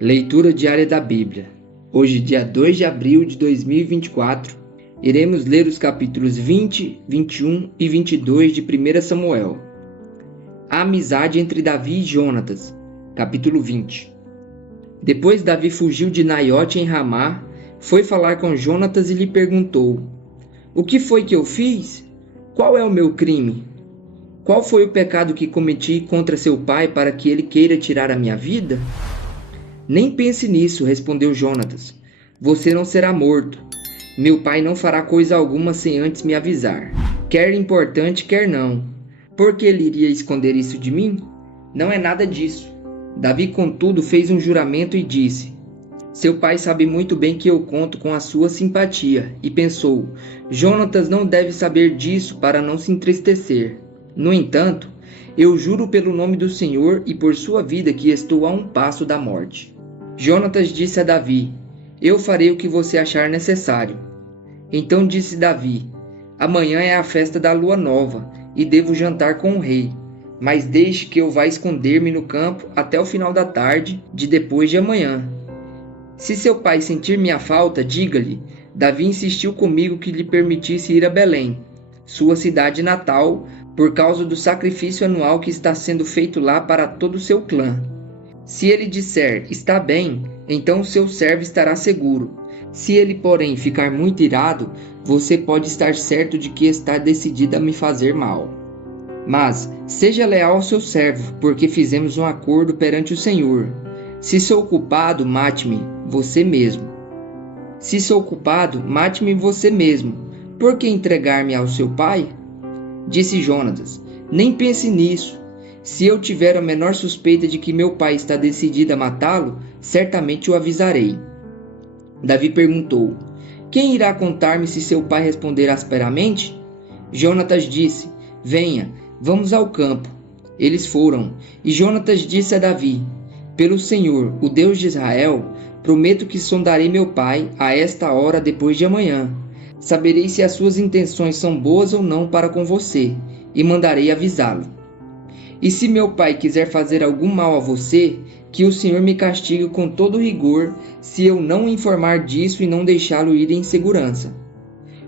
Leitura diária da Bíblia. Hoje, dia 2 de abril de 2024, iremos ler os capítulos 20, 21 e 22 de 1 Samuel. A amizade entre Davi e Jonatas. Capítulo 20. Depois Davi fugiu de Naiote em Ramá, foi falar com Jonatas e lhe perguntou: O que foi que eu fiz? Qual é o meu crime? Qual foi o pecado que cometi contra seu pai para que ele queira tirar a minha vida? Nem pense nisso, respondeu Jonatas. Você não será morto. Meu pai não fará coisa alguma sem antes me avisar. Quer importante, quer não. Por que ele iria esconder isso de mim? Não é nada disso. Davi, contudo, fez um juramento e disse: Seu pai sabe muito bem que eu conto com a sua simpatia, e pensou: Jonatas não deve saber disso para não se entristecer. No entanto, eu juro pelo nome do Senhor e por sua vida que estou a um passo da morte. Jonatas disse a Davi: Eu farei o que você achar necessário. Então disse Davi: Amanhã é a festa da lua nova e devo jantar com o rei. Mas deixe que eu vá esconder-me no campo até o final da tarde de depois de amanhã. Se seu pai sentir minha falta, diga-lhe: Davi insistiu comigo que lhe permitisse ir a Belém, sua cidade natal, por causa do sacrifício anual que está sendo feito lá para todo o seu clã. Se ele disser: Está bem, então seu servo estará seguro. Se ele, porém, ficar muito irado, você pode estar certo de que está decidido a me fazer mal. Mas seja leal ao seu servo, porque fizemos um acordo perante o Senhor. Se sou culpado, mate-me você mesmo. Se sou culpado, mate-me você mesmo. Por que entregar-me ao seu pai? Disse Jonatas: Nem pense nisso. Se eu tiver a menor suspeita de que meu pai está decidido a matá-lo, certamente o avisarei. Davi perguntou: Quem irá contar-me se seu pai responder asperamente? Jonatas disse: Venha, vamos ao campo. Eles foram, e Jonatas disse a Davi: Pelo Senhor, o Deus de Israel, prometo que sondarei meu pai a esta hora depois de amanhã. Saberei se as suas intenções são boas ou não para com você, e mandarei avisá-lo. E se meu pai quiser fazer algum mal a você, que o Senhor me castigue com todo rigor, se eu não o informar disso e não deixá-lo ir em segurança.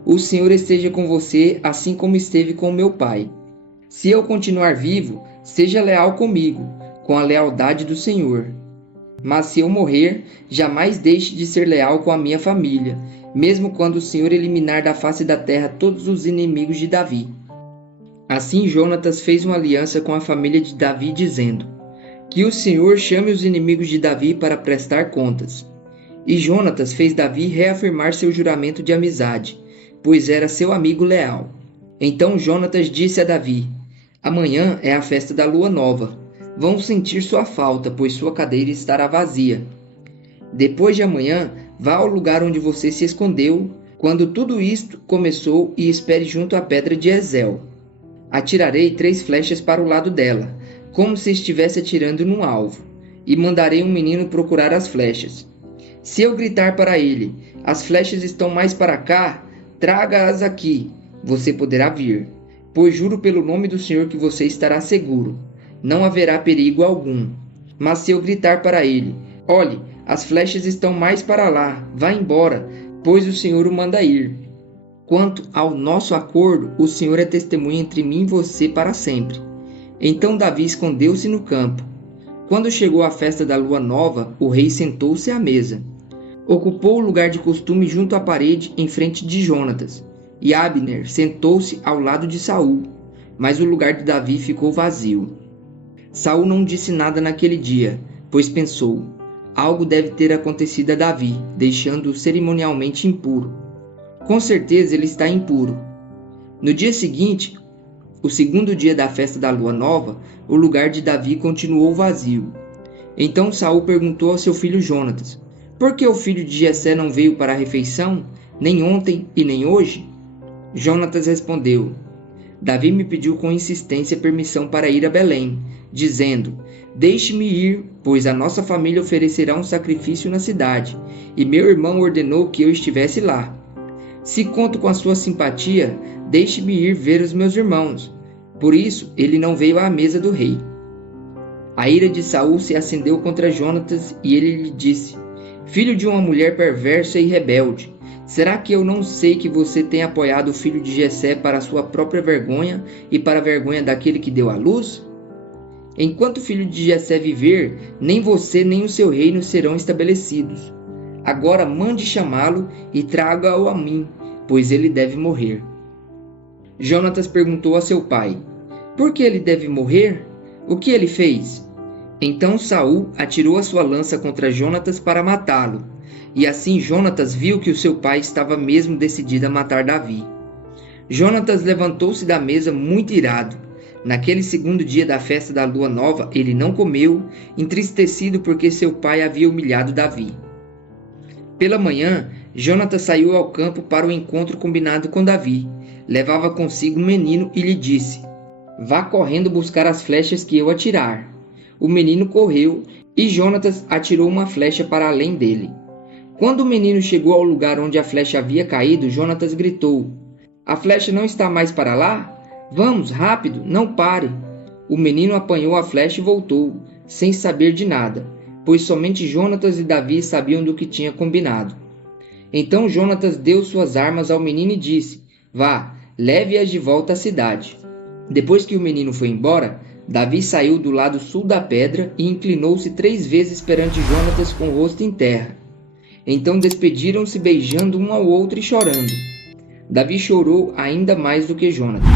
O Senhor esteja com você, assim como esteve com meu pai. Se eu continuar vivo, seja leal comigo, com a lealdade do Senhor. Mas se eu morrer, jamais deixe de ser leal com a minha família, mesmo quando o Senhor eliminar da face da terra todos os inimigos de Davi. Assim Jonatas fez uma aliança com a família de Davi, dizendo: Que o Senhor chame os inimigos de Davi para prestar contas. E Jonatas fez Davi reafirmar seu juramento de amizade, pois era seu amigo leal. Então Jonatas disse a Davi: Amanhã é a festa da lua nova. Vão sentir sua falta, pois sua cadeira estará vazia. Depois de amanhã, vá ao lugar onde você se escondeu, quando tudo isto começou, e espere junto à pedra de Ezel. Atirarei 3 flechas para o lado dela, como se estivesse atirando num alvo, e mandarei um menino procurar as flechas. Se eu gritar para ele: As flechas estão mais para cá, traga-as aqui, você poderá vir, pois juro pelo nome do Senhor que você estará seguro. Não haverá perigo algum. Mas se eu gritar para ele: Olhe, as flechas estão mais para lá, vá embora, pois o Senhor o manda ir. Quanto ao nosso acordo, o Senhor é testemunha entre mim e você para sempre. Então Davi escondeu-se no campo. Quando chegou a festa da lua nova, o rei sentou-se à mesa. Ocupou o lugar de costume junto à parede, em frente de Jonatas, e Abner sentou-se ao lado de Saul, mas o lugar de Davi ficou vazio. Saul não disse nada naquele dia, pois pensou: algo deve ter acontecido a Davi, deixando-o cerimonialmente impuro. Com certeza ele está impuro. No dia seguinte, o segundo dia da festa da lua nova, o lugar de Davi continuou vazio. Então Saul perguntou ao seu filho Jonatas: Por que o filho de Jessé não veio para a refeição, nem ontem e nem hoje? Jonatas respondeu: Davi me pediu com insistência permissão para ir a Belém, dizendo: Deixe-me ir, pois a nossa família oferecerá um sacrifício na cidade, e meu irmão ordenou que eu estivesse lá. Se conto com a sua simpatia, deixe-me ir ver os meus irmãos. Por isso, ele não veio à mesa do rei. A ira de Saul se acendeu contra Jonatas e ele lhe disse: Filho de uma mulher perversa e rebelde, será que eu não sei que você tem apoiado o filho de Jessé para a sua própria vergonha e para a vergonha daquele que deu à luz? Enquanto o filho de Jessé viver, nem você nem o seu reino serão estabelecidos. Agora mande chamá-lo e traga-o a mim, pois ele deve morrer. Jonatas perguntou a seu pai: Por que ele deve morrer? O que ele fez? Então Saul atirou a sua lança contra Jonatas para matá-lo, e assim Jonatas viu que o seu pai estava mesmo decidido a matar Davi. Jonatas levantou-se da mesa muito irado. Naquele segundo dia da festa da lua nova, ele não comeu, entristecido porque seu pai havia humilhado Davi. Pela manhã, Jonatas saiu ao campo para o encontro combinado com Davi. Levava consigo um menino e lhe disse: Vá correndo buscar as flechas que eu atirar. O menino correu e Jonatas atirou uma flecha para além dele. Quando o menino chegou ao lugar onde a flecha havia caído, Jonatas gritou: A flecha não está mais para lá? Vamos, rápido, não pare. O menino apanhou a flecha e voltou, sem saber de nada, pois somente Jonatas e Davi sabiam do que tinha combinado. Então Jonatas deu suas armas ao menino e disse: Vá, leve-as de volta à cidade. Depois que o menino foi embora, Davi saiu do lado sul da pedra e inclinou-se 3 vezes perante Jonatas com o rosto em terra. Então despediram-se beijando um ao outro e chorando. Davi chorou ainda mais do que Jonatas.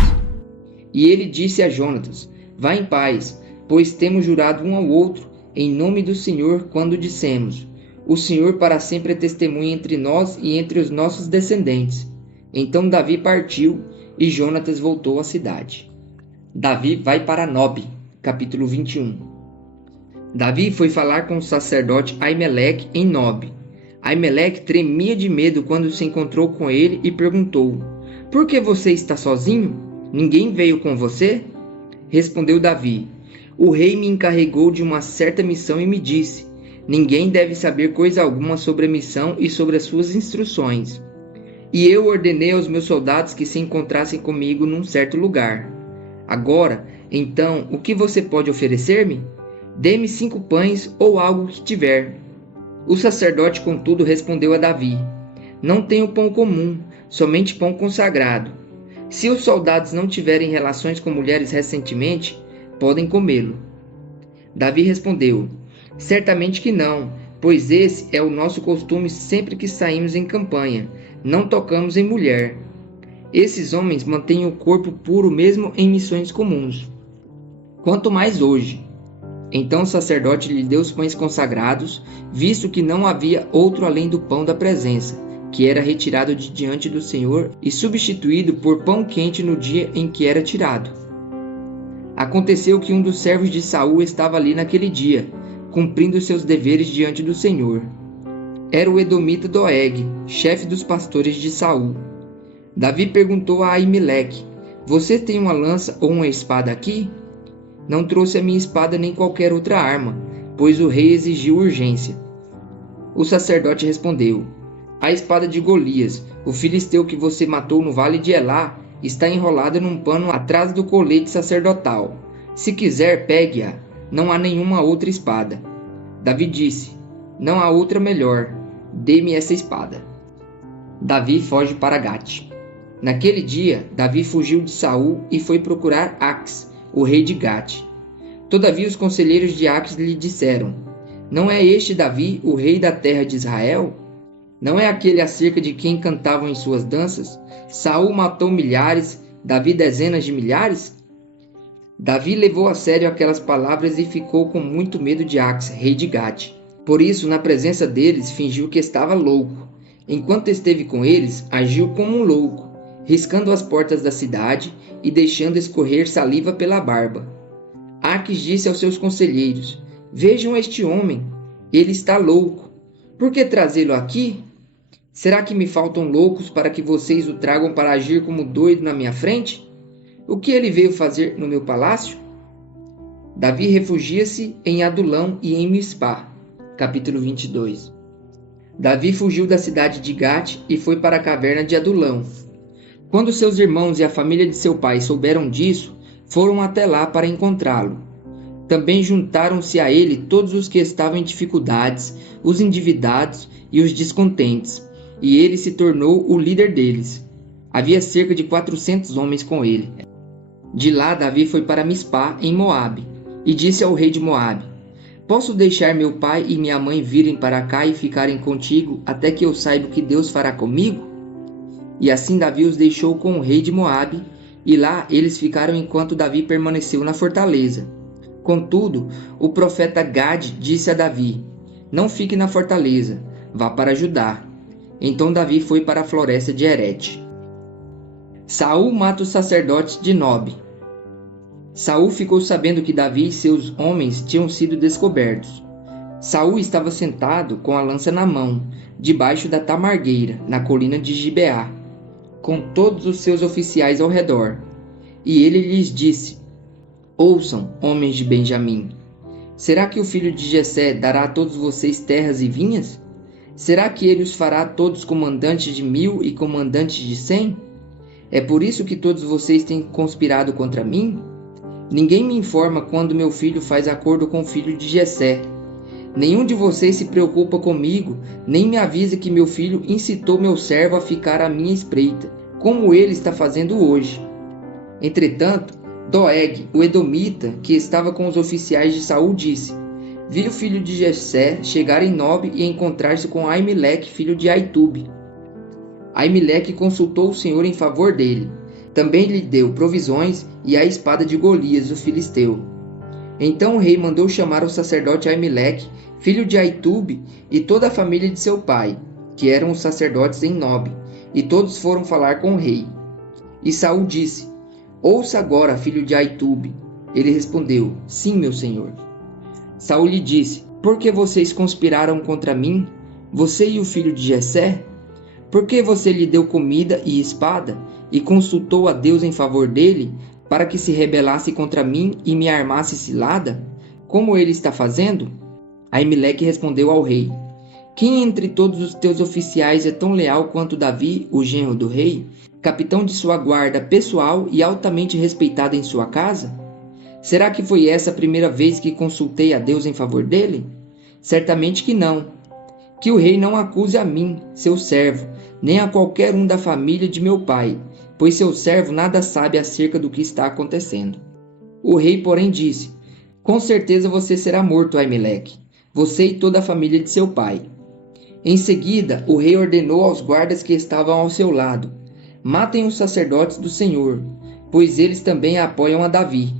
E ele disse a Jonatas: Vá em paz, pois temos jurado um ao outro em nome do Senhor quando dissemos: O Senhor para sempre é testemunha entre nós e entre os nossos descendentes. Então Davi partiu e Jonatas voltou à cidade. Davi vai para Nob, capítulo 21. Davi foi falar com o sacerdote Aimeleque em Nob. Aimeleque tremia de medo quando se encontrou com ele e perguntou: Por que você está sozinho? Ninguém veio com você? Respondeu Davi: O rei me encarregou de uma certa missão e me disse: Ninguém deve saber coisa alguma sobre a missão e sobre as suas instruções. E eu ordenei aos meus soldados que se encontrassem comigo num certo lugar. Agora, então, o que você pode oferecer-me? Dê-me 5 pães ou algo que tiver. O sacerdote, contudo, respondeu a Davi: Não tenho pão comum, somente pão consagrado. Se os soldados não tiverem relações com mulheres recentemente, podem comê-lo. Davi respondeu: Certamente que não, pois esse é o nosso costume sempre que saímos em campanha. Não tocamos em mulher. Esses homens mantêm o corpo puro mesmo em missões comuns. Quanto mais hoje. Então o sacerdote lhe deu os pães consagrados, visto que não havia outro além do pão da presença, que era retirado de diante do Senhor e substituído por pão quente no dia em que era tirado. Aconteceu que um dos servos de Saul estava ali naquele dia, cumprindo seus deveres diante do Senhor. Era o edomita Doeg, chefe dos pastores de Saul. Davi perguntou a Aimeleque: Você tem uma lança ou uma espada aqui? Não trouxe a minha espada nem qualquer outra arma, pois o rei exigiu urgência. O sacerdote respondeu: A espada de Golias, o filisteu que você matou no vale de Elá, está enrolada num pano atrás do colete sacerdotal. Se quiser, pegue-a. Não há nenhuma outra espada. Davi disse: Não há outra melhor. Dê-me essa espada. Davi foge para Gate. Naquele dia, Davi fugiu de Saul e foi procurar Aques, o rei de Gate. Todavia os conselheiros de Aques lhe disseram: Não é este Davi, o rei da terra de Israel? Não é aquele acerca de quem cantavam em suas danças? Saul matou milhares, Davi dezenas de milhares? Davi levou a sério aquelas palavras e ficou com muito medo de Aques, rei de Gate. Por isso, na presença deles, fingiu que estava louco. Enquanto esteve com eles, agiu como um louco, riscando as portas da cidade e deixando escorrer saliva pela barba. Aques disse aos seus conselheiros: Vejam este homem, ele está louco. Por que trazê-lo aqui? Será que me faltam loucos para que vocês o tragam para agir como doido na minha frente? O que ele veio fazer no meu palácio? Davi refugia-se em Adulão e em Mispá. Capítulo 22. Davi fugiu da cidade de Gate e foi para a caverna de Adulão. Quando seus irmãos e a família de seu pai souberam disso, foram até lá para encontrá-lo. Também juntaram-se a ele todos os que estavam em dificuldades, os endividados e os descontentes, e ele se tornou o líder deles. Havia cerca de 400 homens com ele. De lá Davi foi para Mispá, em Moabe, e disse ao rei de Moabe: Posso deixar meu pai e minha mãe virem para cá e ficarem contigo, até que eu saiba o que Deus fará comigo? E assim Davi os deixou com o rei de Moabe, e lá eles ficaram enquanto Davi permaneceu na fortaleza. Contudo, o profeta Gade disse a Davi: Não fique na fortaleza, vá para Judá. Então Davi foi para a floresta de Herete. Saul mata os sacerdotes de Nobe. Saul ficou sabendo que Davi e seus homens tinham sido descobertos. Saul estava sentado com a lança na mão, debaixo da tamargueira, na colina de Gibeá, com todos os seus oficiais ao redor. E ele lhes disse: Ouçam, homens de Benjamim. Será que o filho de Jessé dará a todos vocês terras e vinhas? Será que ele os fará todos comandantes de 1000 e comandantes de 100? É por isso que todos vocês têm conspirado contra mim? Ninguém me informa quando meu filho faz acordo com o filho de Jessé. Nenhum de vocês se preocupa comigo, nem me avisa que meu filho incitou meu servo a ficar à minha espreita, como ele está fazendo hoje. Entretanto, Doeg, o edomita, que estava com os oficiais de Saul, disse: Vi o filho de Jessé chegar em Nobe e encontrar-se com Aimeleque, filho de Aitube. Aimeleque consultou o Senhor em favor dele. Também lhe deu provisões e a espada de Golias, o filisteu. Então o rei mandou chamar o sacerdote Aimeleque, filho de Aitube, e toda a família de seu pai, que eram os sacerdotes em Nobe, e todos foram falar com o rei. E Saul disse: Ouça agora, filho de Aitube. Ele respondeu: Sim, meu senhor. Saul lhe disse: Por que vocês conspiraram contra mim, você e o filho de Jessé? Por que você lhe deu comida e espada, e consultou a Deus em favor dele, para que se rebelasse contra mim e me armasse cilada, como ele está fazendo? Aimeleque respondeu ao rei: Quem entre todos os teus oficiais é tão leal quanto Davi, o genro do rei, capitão de sua guarda pessoal e altamente respeitado em sua casa? Será que foi essa a primeira vez que consultei a Deus em favor dele? Certamente que não. Que o rei não acuse a mim, seu servo, nem a qualquer um da família de meu pai, pois seu servo nada sabe acerca do que está acontecendo. O rei, porém, disse: Com certeza você será morto, Aimeleque, você e toda a família de seu pai. Em seguida, o rei ordenou aos guardas que estavam ao seu lado: Matem os sacerdotes do Senhor, pois eles também apoiam a Davi.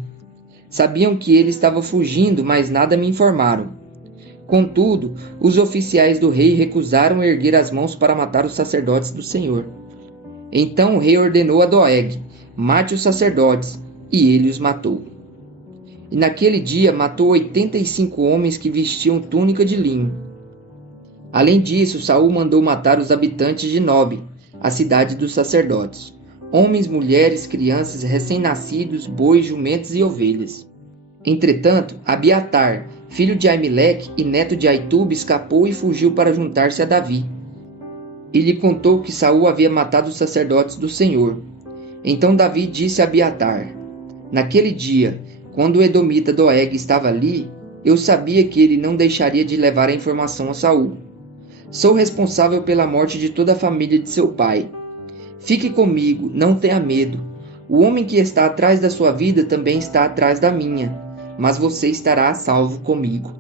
Sabiam que ele estava fugindo, mas nada me informaram. Contudo, os oficiais do rei recusaram erguer as mãos para matar os sacerdotes do Senhor. Então o rei ordenou a Doeg: Mate os sacerdotes, e ele os matou. E naquele dia matou 85 homens que vestiam túnica de linho. Além disso, Saul mandou matar os habitantes de Nobe, a cidade dos sacerdotes: homens, mulheres, crianças, recém-nascidos, bois, jumentos e ovelhas. Entretanto, Abiatar, filho de Aimeleque e neto de Aitube, escapou e fugiu para juntar-se a Davi. E lhe contou que Saul havia matado os sacerdotes do Senhor. Então Davi disse a Abiatar: Naquele dia, quando o edomita Doeg estava ali, eu sabia que ele não deixaria de levar a informação a Saul. Sou responsável pela morte de toda a família de seu pai. Fique comigo, não tenha medo. O homem que está atrás da sua vida também está atrás da minha, mas você estará a salvo comigo.